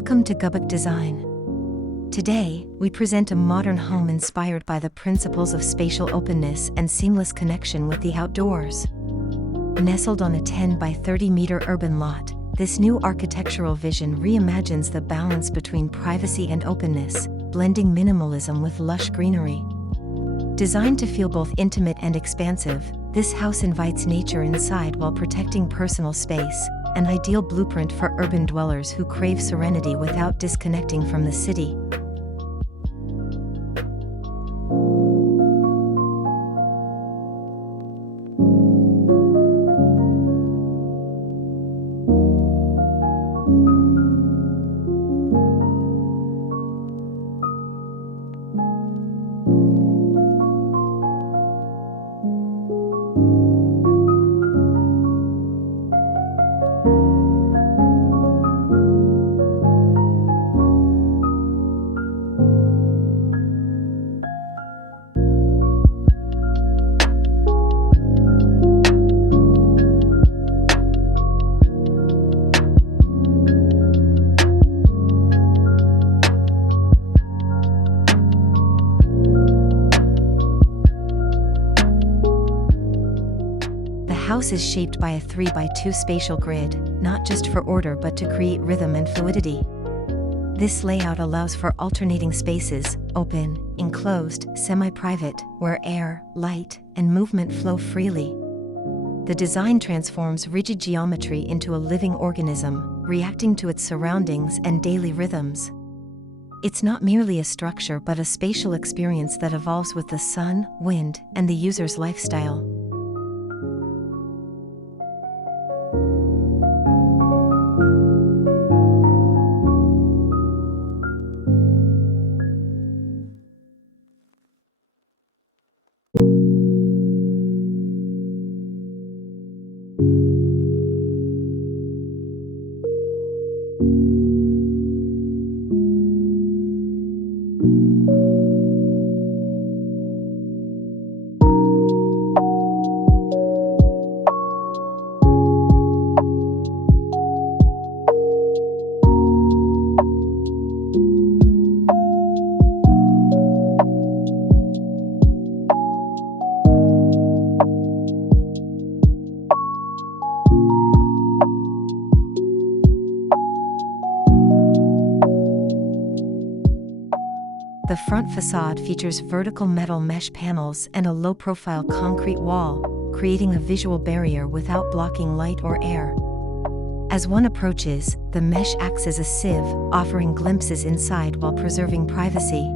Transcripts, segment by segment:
Welcome to Gubbock Design. Today, we present a modern home inspired by the principles of spatial openness and seamless connection with the outdoors. Nestled on a 10 by 30 meter urban lot, this new architectural vision reimagines the balance between privacy and openness, blending minimalism with lush greenery. Designed to feel both intimate and expansive, this house invites nature inside while protecting personal space, an ideal blueprint for urban dwellers who crave serenity without disconnecting from the city. The house is shaped by a 3 by 2 spatial grid, not just for order but to create rhythm and fluidity. This layout allows for alternating spaces, open, enclosed, semi-private, where air, light, and movement flow freely. The design transforms rigid geometry into a living organism, reacting to its surroundings and daily rhythms. It's not merely a structure but a spatial experience that evolves with the sun, wind, and the user's lifestyle. The front facade features vertical metal mesh panels and a low-profile concrete wall, creating a visual barrier without blocking light or air. As one approaches, the mesh acts as a sieve, offering glimpses inside while preserving privacy.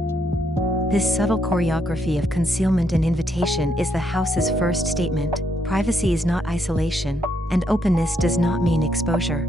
This subtle choreography of concealment and invitation is the house's first statement. Privacy is not isolation, and openness does not mean exposure.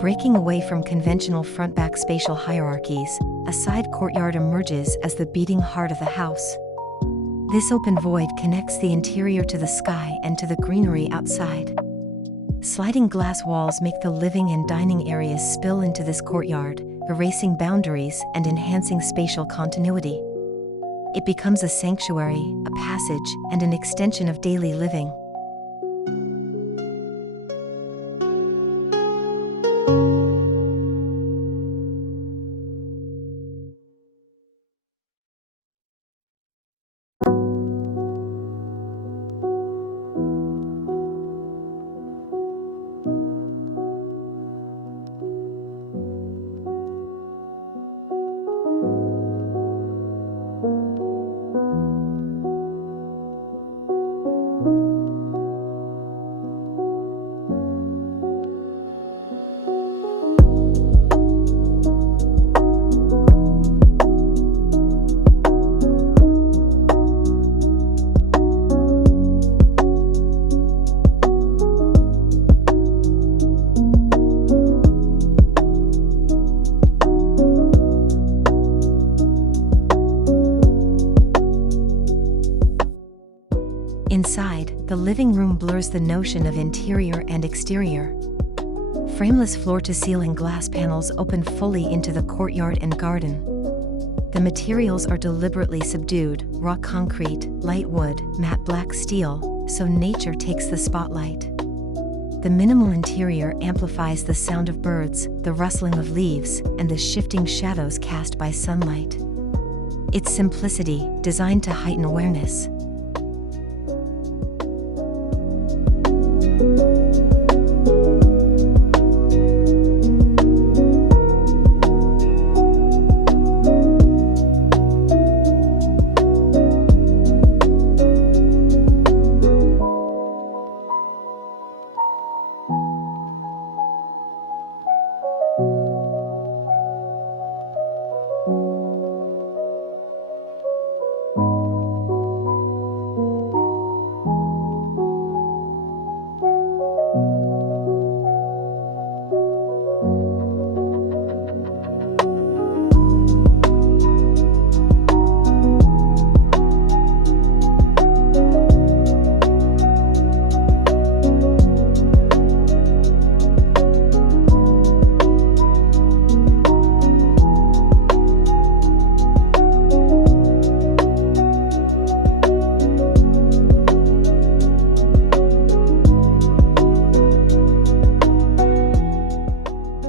Breaking away from conventional front-back spatial hierarchies, a side courtyard emerges as the beating heart of the house. This open void connects the interior to the sky and to the greenery outside. Sliding glass walls make the living and dining areas spill into this courtyard, erasing boundaries and enhancing spatial continuity. It becomes a sanctuary, a passage, and an extension of daily living. living room blurs the notion of interior and exterior. Frameless floor-to-ceiling glass panels open fully into the courtyard and garden. The materials are deliberately subdued: raw concrete, light wood, matte black steel, so nature takes the spotlight. The minimal interior amplifies the sound of birds, the rustling of leaves, and the shifting shadows cast by sunlight. It's simplicity, designed to heighten awareness.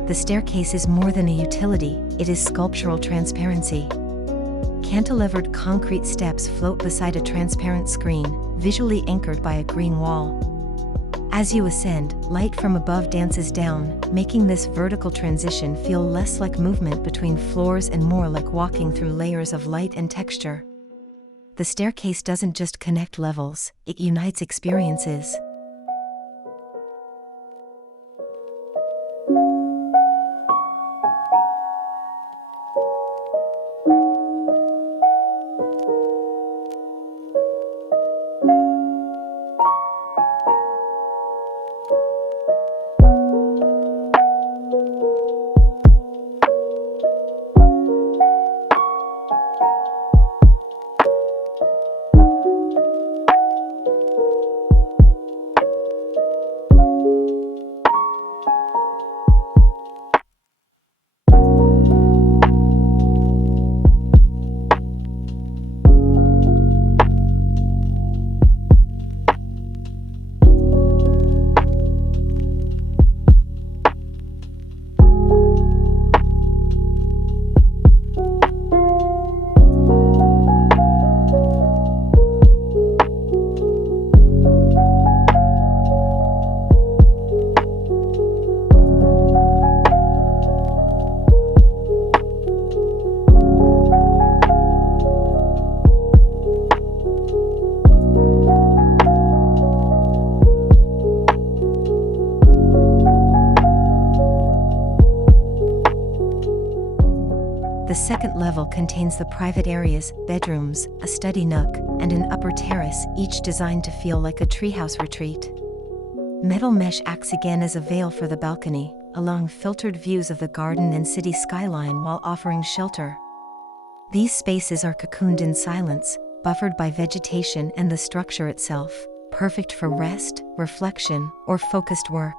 The staircase is more than a utility, it is sculptural transparency. Cantilevered concrete steps float beside a transparent screen, visually anchored by a green wall. As you ascend, light from above dances down, making this vertical transition feel less like movement between floors and more like walking through layers of light and texture. The staircase doesn't just connect levels, it unites experiences. The second level contains the private areas, bedrooms, a study nook, and an upper terrace, each designed to feel like a treehouse retreat. Metal mesh acts again as a veil for the balcony, allowing filtered views of the garden and city skyline while offering shelter. These spaces are cocooned in silence, buffered by vegetation and the structure itself, perfect for rest, reflection, or focused work.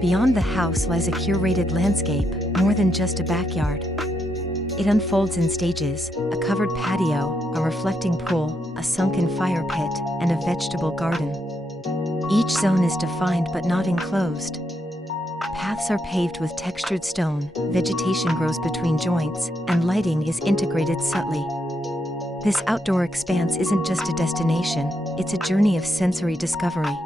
Beyond the house lies a curated landscape, more than just a backyard. It unfolds in stages: a covered patio, a reflecting pool, a sunken fire pit, and a vegetable garden. Each zone is defined but not enclosed. Paths are paved with textured stone, vegetation grows between joints, and lighting is integrated subtly. This outdoor expanse isn't just a destination, it's a journey of sensory discovery.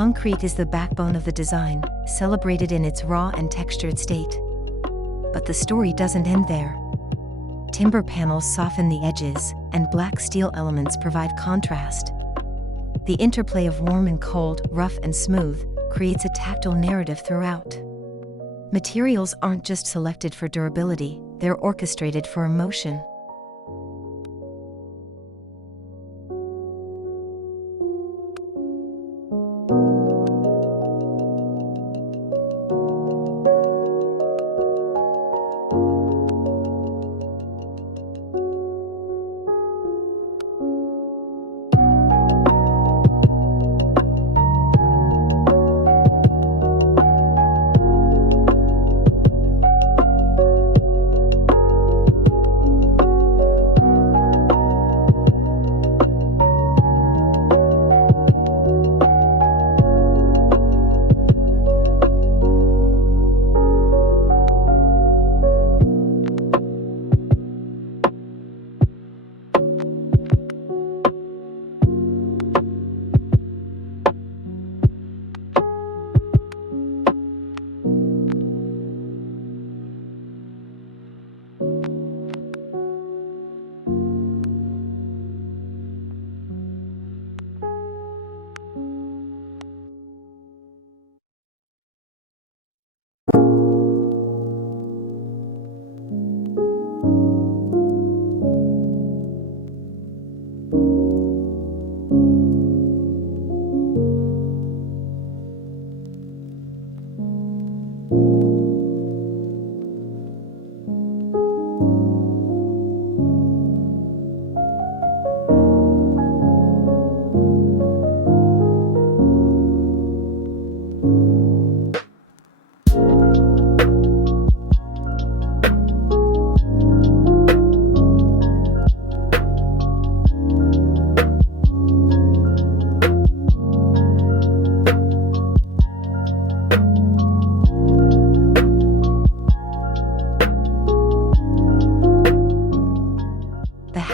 Concrete is the backbone of the design, celebrated in its raw and textured state. But the story doesn't end there. Timber panels soften the edges, and black steel elements provide contrast. The interplay of warm and cold, rough and smooth, creates a tactile narrative throughout. Materials aren't just selected for durability, they're orchestrated for emotion.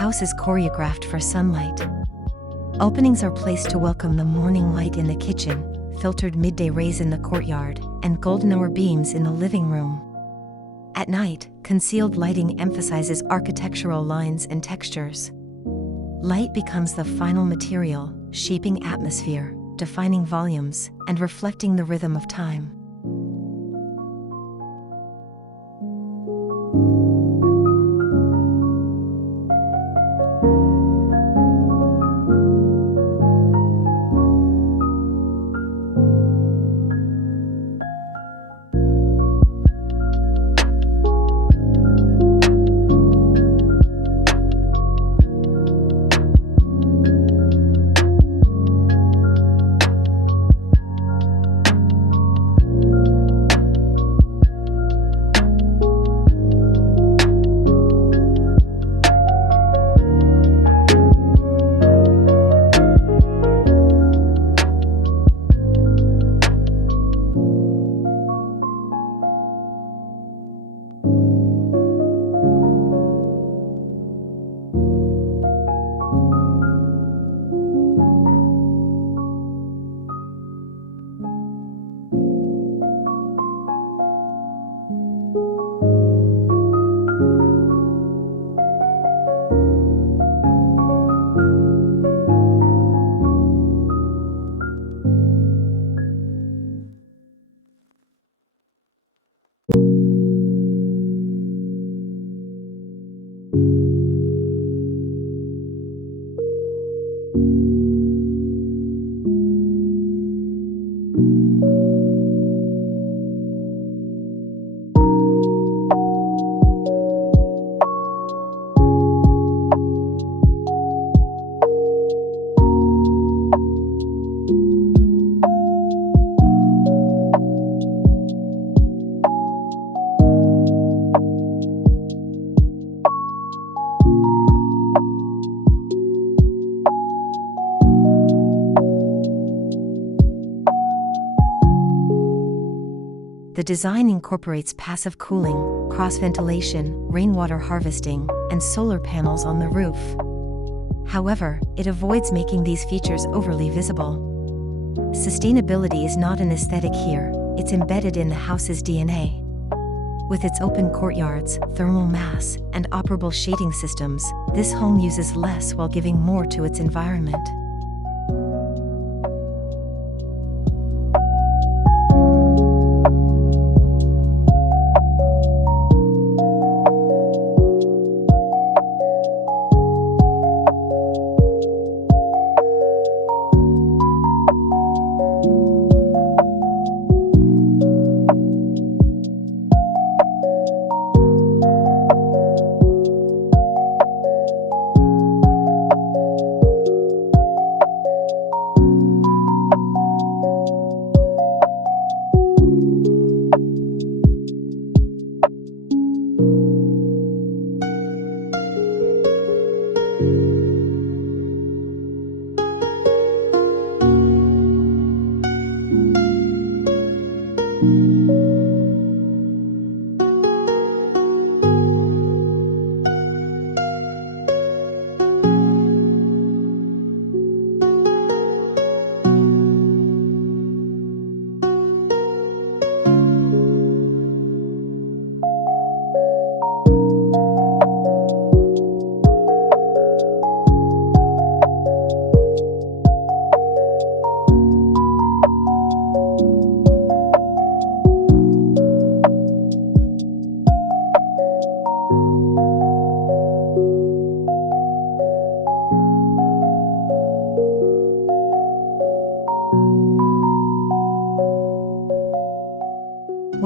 house is choreographed for sunlight. Openings are placed to welcome the morning light in the kitchen, filtered midday rays in the courtyard, and golden hour beams in the living room. At night, concealed lighting emphasizes architectural lines and textures. Light becomes the final material, shaping atmosphere, defining volumes, and reflecting the rhythm of time. The design incorporates passive cooling, cross-ventilation, rainwater harvesting, and solar panels on the roof. However, it avoids making these features overly visible. Sustainability is not an aesthetic here, it's embedded in the house's DNA. With its open courtyards, thermal mass, and operable shading systems, this home uses less while giving more to its environment.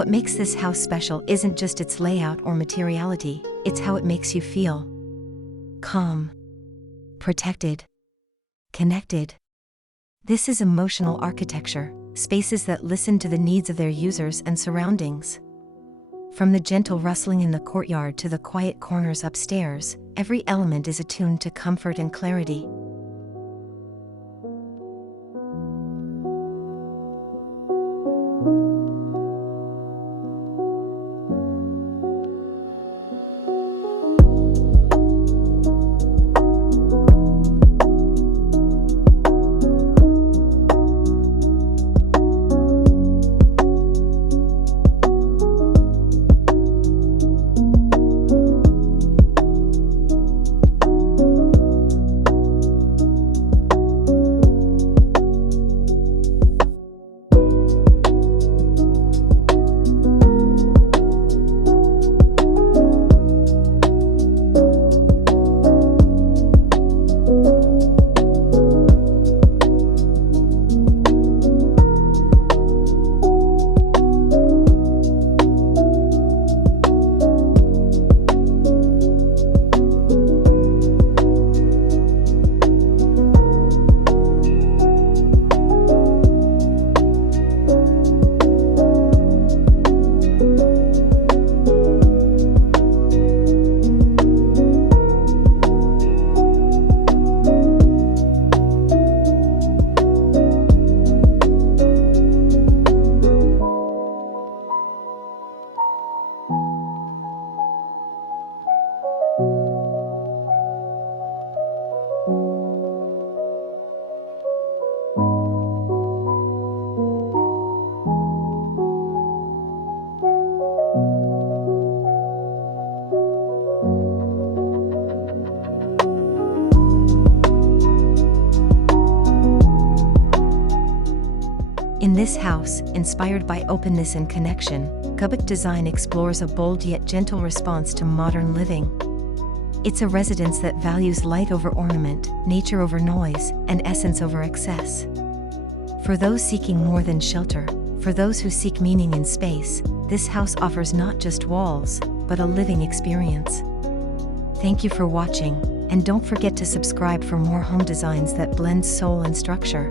What makes this house special isn't just its layout or materiality, it's how it makes you feel. Calm. Protected. Connected. This is emotional architecture, spaces that listen to the needs of their users and surroundings. From the gentle rustling in the courtyard to the quiet corners upstairs, every element is attuned to comfort and clarity. this house, inspired by openness and connection, Cubic Design explores a bold yet gentle response to modern living. It's a residence that values light over ornament, nature over noise, and essence over excess. For those seeking more than shelter, for those who seek meaning in space, this house offers not just walls, but a living experience. Thank you for watching, and don't forget to subscribe for more home designs that blend soul and structure.